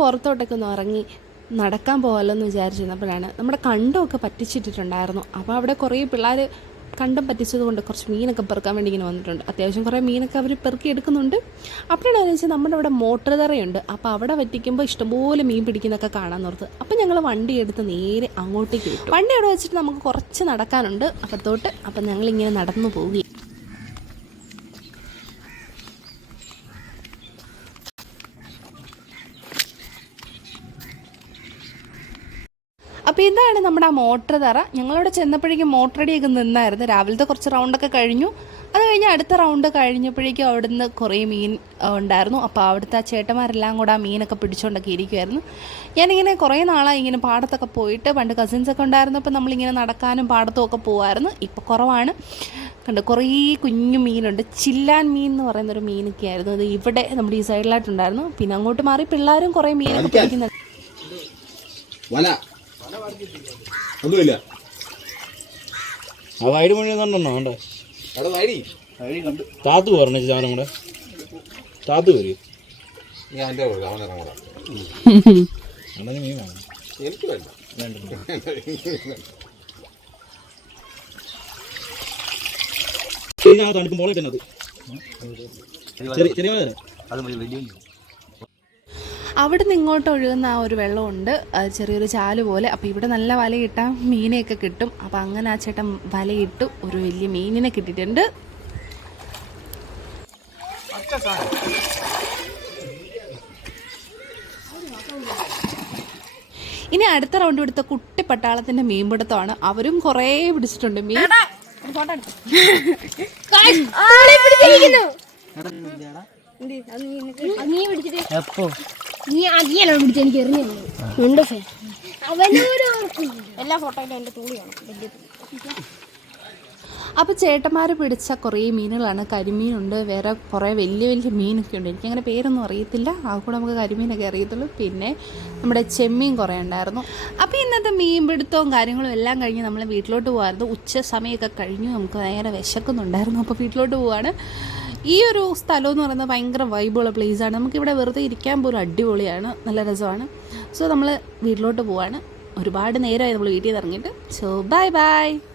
പുറത്തോട്ടൊക്കെ ഒന്ന് ഇറങ്ങി നടക്കാൻ പോകാമല്ലോ എന്ന് വിചാരിച്ചിരുന്നപ്പോഴാണ് നമ്മുടെ കണ്ടമൊക്കെ പറ്റിച്ചിട്ടിട്ടുണ്ടായിരുന്നു. അപ്പോൾ അവിടെ കുറേ പിള്ളേർ കണ്ടം പറ്റിച്ചതുകൊണ്ട് കുറച്ച് മീനൊക്കെ പെറുക്കാൻ വേണ്ടി ഇങ്ങനെ വന്നിട്ടുണ്ട്. അത്യാവശ്യം കുറേ മീനൊക്കെ അവർ പെറുക്കി എടുക്കുന്നുണ്ട്. അപ്പോഴാണ് വെച്ചാൽ നമ്മുടെ അവിടെ മോട്ടർ തറയുണ്ട്. അപ്പോൾ അവിടെ വറ്റിക്കുമ്പോൾ ഇഷ്ടംപോലെ മീൻ പിടിക്കുന്നൊക്കെ കാണാൻ നിർത്ത് അപ്പോൾ ഞങ്ങൾ വണ്ടി എടുത്ത് നേരെ അങ്ങോട്ടേക്ക് വിട്ടു. വണ്ടി അവിടെ വെച്ചിട്ട് നമുക്ക് കുറച്ച് നടക്കാനുണ്ട്. അപ്പത്തോട്ട് അപ്പം ഞങ്ങളിങ്ങനെ നടന്നു പോവുകയും അപ്പോൾ ഇതാണ് നമ്മുടെ ആ മോട്ടർ തറ. ഞങ്ങളവിടെ ചെന്നപ്പോഴേക്കും മോട്ടർ അടിയൊക്കെ നിന്നായിരുന്നു. രാവിലത്തെ കുറച്ച് റൗണ്ടൊക്കെ കഴിഞ്ഞു. അത് കഴിഞ്ഞ് അടുത്ത റൗണ്ട് കഴിഞ്ഞപ്പോഴേക്കും അവിടുന്ന് കുറേ മീൻ ഉണ്ടായിരുന്നു. അപ്പോൾ അവിടുത്തെ ആ ചേട്ടന്മാരെല്ലാം കൂടെ ആ മീനൊക്കെ പിടിച്ചുകൊണ്ടൊക്കെ ഇരിക്കുമായിരുന്നു ഞാനിങ്ങനെ കുറേ നാളായി ഇങ്ങനെ പാടത്തൊക്കെ പോയിട്ട് പണ്ട് കസിൻസൊക്കെ ഉണ്ടായിരുന്നപ്പോൾ നമ്മളിങ്ങനെ നടക്കാനും പാടത്തും ഒക്കെ പോകുമായിരുന്നു ഇപ്പോൾ കുറവാണ്. കണ്ട് കുറേ കുഞ്ഞു മീനുണ്ട്. ചില്ലാൻ മീൻ എന്ന് പറയുന്ന ഒരു മീനൊക്കെ ആയിരുന്നു. അത് ഇവിടെ നമ്മുടെ ഈ സൈഡിലായിട്ടുണ്ടായിരുന്നു പിന്നെ അങ്ങോട്ട് മാറി പിള്ളേരും കുറേ മീനൊക്കെ പിടിക്കുന്നുണ്ട്. വല. ഒന്നുമില്ല. ആ വൈഡ് മണി കണ്ടോ? വേണ്ട അവിടെ വഴി വഴി കണ്ട്. താത്തു പറഞ്ഞു ചാരം കൂടെ. താത്തു വരും തണുക്കും പോലെ തന്നെ അത്. ചെറിയ ചെറിയ പോലെ തന്നെ അവിടെ നിന്ന് ഇങ്ങോട്ട് ഒഴുകുന്ന ആ ഒരു വെള്ളമുണ്ട്. ചെറിയൊരു ചാൽ പോലെ. അപ്പോൾ ഇവിടെ നല്ല വലയിട്ടാൽ മീനെയൊക്കെ കിട്ടും. അപ്പോൾ അങ്ങനെ ആ ചേട്ടൻ വലയിട്ടു ഒരു വലിയ മീനിനെ കിട്ടിയിട്ടുണ്ട്. ഇനി അടുത്ത റൗണ്ട് എടുത്ത കുട്ടി പട്ടാളത്തിന്റെ മീൻപിടുത്തമാണ്. അവരും കുറേ പിടിച്ചിട്ടുണ്ട്. മീൻ പിടിച്ചിട്ട് നീ അടിയല്ലോ പിടിച്ച് എനിക്ക് എറിഞ്ഞു ഉണ്ട് ഫേ. അവനോട് എല്ലാ ഫോട്ടോയിലും എന്റെ തൂളിയാണ് വലിയ തുള്ളി. അപ്പോൾ ചേട്ടന്മാർ പിടിച്ച കുറേ മീനുകളാണ്. കരിമീനുണ്ട് വേറെ കുറേ വലിയ വലിയ മീനൊക്കെ ഉണ്ട്. എനിക്കങ്ങനെ പേരൊന്നും അറിയത്തില്ല. ആ കൂടെ നമുക്ക് കരിമീനൊക്കെ അറിയത്തുള്ളൂ. പിന്നെ നമ്മുടെ ചെമ്മീൻ കുറേ ഉണ്ടായിരുന്നു. അപ്പോൾ ഇന്നത്തെ മീൻ പിടുത്തവും കാര്യങ്ങളും എല്ലാം കഴിഞ്ഞ് നമ്മൾ വീട്ടിലോട്ട് പോകാറുണ്ട് ഉച്ച സമയമൊക്കെ കഴിഞ്ഞു. നമുക്ക് നേരെ വിശക്കുന്നുണ്ടായിരുന്നു. അപ്പോൾ വീട്ടിലോട്ട് പോവാണ്. ഈ ഒരു സ്ഥലം എന്ന് പറയുന്നത് ഭയങ്കര വൈബുള്ള പ്ലേസാണ് നമുക്കിവിടെ വെറുതെ ഇരിക്കാൻ പോലും അടിപൊളിയാണ്. നല്ല രസമാണ്. സോ നമ്മൾ വീട്ടിലോട്ട് പോവാണ്. ഒരുപാട് നേരമായി നമ്മൾ വീട്ടിൽ നിന്ന് ഇറങ്ങിയിട്ട്. So bye bye